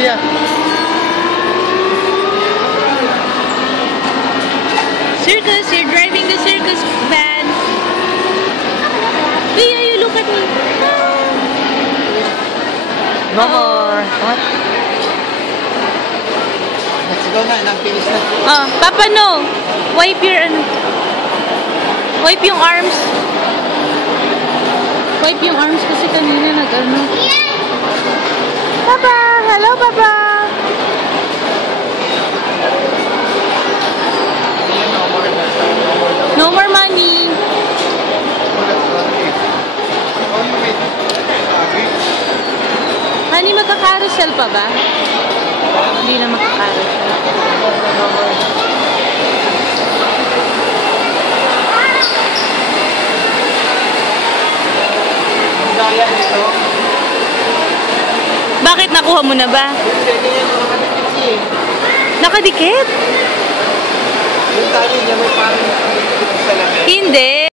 Pia. Circus, you're driving the circus van. Pia, you look at me. No more. What? Let's go na, nag-finish na. Oh, Papa, no. Wipe your, wipe yung arms. Wipe yung arms kasi kanina nag-ano. Papa! Hello, Papa! No more money. Honey, magka-carousel pa ba? Hindi na magka-carousel. Bakit nakuha mo na ba? Nakadikit? Yung tali niya may parang sa lamin. Hindi.